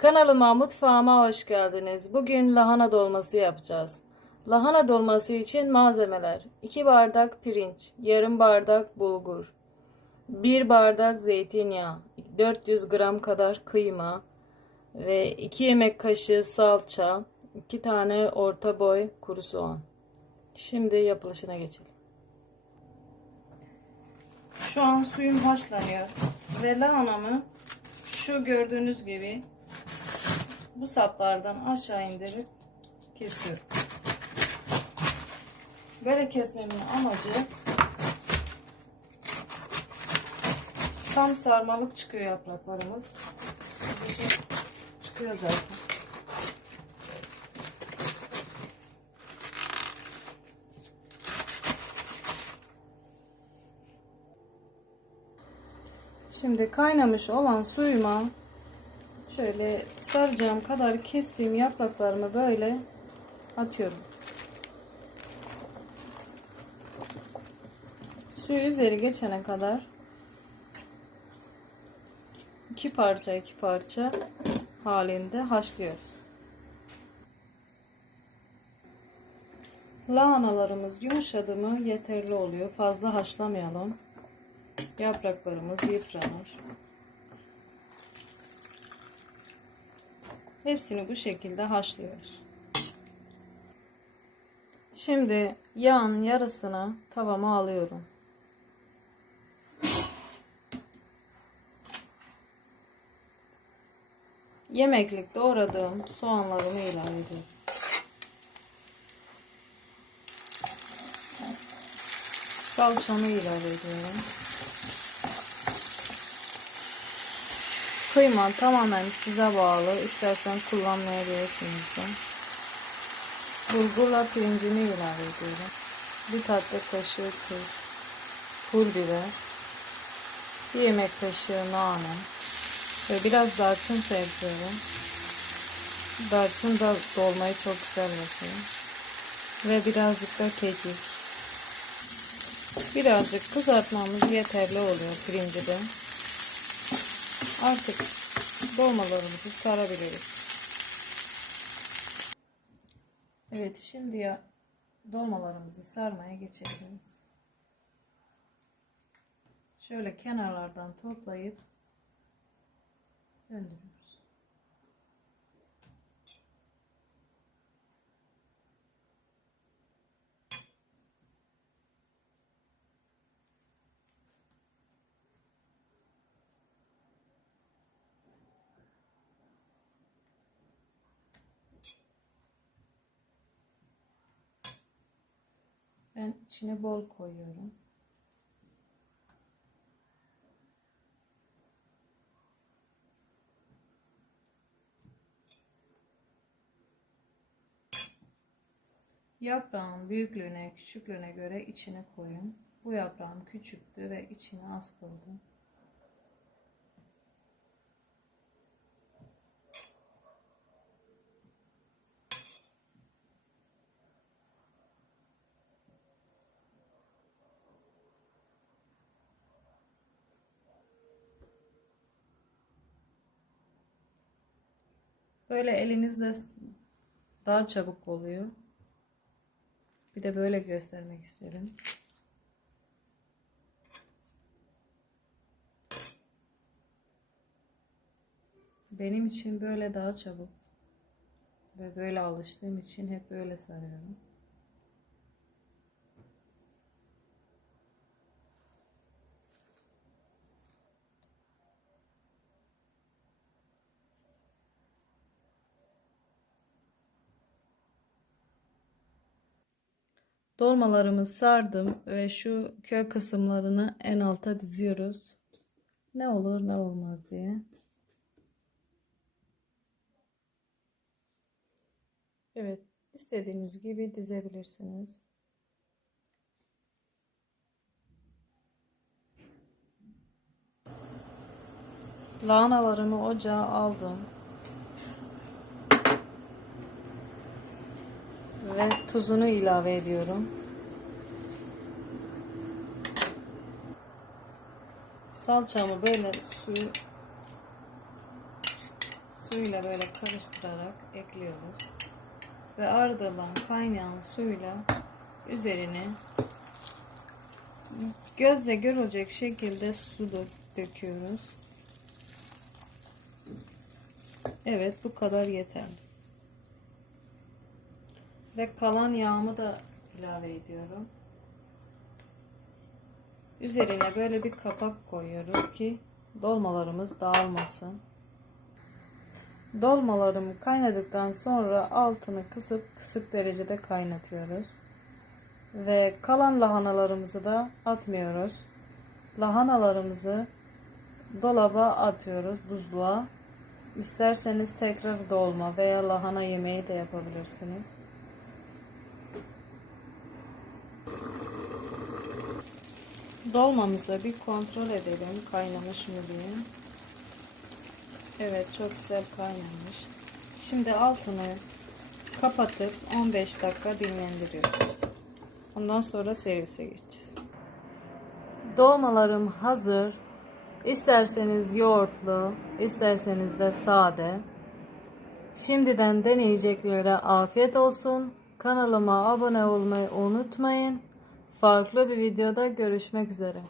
Kanalıma mutfağıma hoş geldiniz. Bugün lahana dolması yapacağız. Lahana dolması için malzemeler 2 bardak pirinç, yarım bardak bulgur, 1 bardak zeytinyağı, 400 gram kadar kıyma ve 2 yemek kaşığı salça, 2 tane orta boy kuru soğan. Şimdi yapılışına geçelim. Şu an suyum haşlanıyor ve lahanamı şu gördüğünüz gibi bu saplardan aşağı indirip kesiyorum. Böyle kesmemin amacı tam sarmalık çıkıyor yapraklarımız. Dışı çıkıyor zaten. Şimdi kaynamış olan suyuma şöyle saracağım kadar kestiğim yapraklarımı böyle atıyorum. Suyu üzeri geçene kadar iki parça iki parça halinde haşlıyoruz. Lahanalarımız yumuşadı mı yeterli oluyor. Fazla haşlamayalım. Yapraklarımız yıpranır. Hepsini bu şekilde haşlıyoruz. Şimdi yağın yarısını tavama alıyorum. Yemeklik doğradığım soğanlarımı ilave ediyorum. Salçamı ilave ediyorum. Kıyma tamamen size bağlı. İstersen kullanmayabilirsiniz de. Bulgurla pirincimi ilave ediyorum. Bir tatlı kaşığı tuz, pul biber, bir yemek kaşığı nane ve biraz darçın seviyorum. Darçın da dolmayı çok güzel yapıyor. Ve birazcık da kekik. Birazcık kızartmamız yeterli oluyor pirinci de. Artık dolmalarımızı sarabiliriz. Evet şimdi ya dolmalarımızı sarmaya geçebiliriz. Şöyle kenarlardan toplayıp döndürüyoruz. Ben içine bol koyuyorum. Yaprağın büyüklüğüne, küçüklüğüne göre içine koyun. Bu yaprağım küçüktü ve içine az koydum. Böyle elinizle daha çabuk oluyor. Bir de böyle göstermek istedim. Benim için böyle daha çabuk. Ve böyle alıştığım için hep böyle sarıyorum. Dolmalarımı sardım ve şu köy kısımlarını en alta diziyoruz. Ne olur ne olmaz diye. Evet, istediğiniz gibi dizebilirsiniz. Lahanalarımı ocağa aldım. Ve tuzunu ilave ediyorum. Salçamı böyle suyu suyla böyle karıştırarak ekliyoruz. Ve ardından kaynayan suyla üzerine gözle görülecek şekilde su dök- döküyoruz. Evet bu kadar yeterli. Ve kalan yağımı da ilave ediyorum. Üzerine böyle bir kapak koyuyoruz ki dolmalarımız dağılmasın. Dolmalarım kaynadıktan sonra altını kısıp kısık derecede kaynatıyoruz. Ve kalan lahanalarımızı da atmıyoruz. Lahanalarımızı dolaba atıyoruz buzluğa. İsterseniz tekrar dolma veya lahana yemeği de yapabilirsiniz. Dolmamızı bir kontrol edelim kaynamış mı diye. Evet çok güzel kaynamış. Şimdi altını kapatıp 15 dakika dinlendiriyoruz. Ondan sonra servise geçeceğiz. Dolmalarım hazır. İsterseniz yoğurtlu, isterseniz de sade. Şimdiden deneyeceklere afiyet olsun. Kanalıma abone olmayı unutmayın. Farklı bir videoda görüşmek üzere.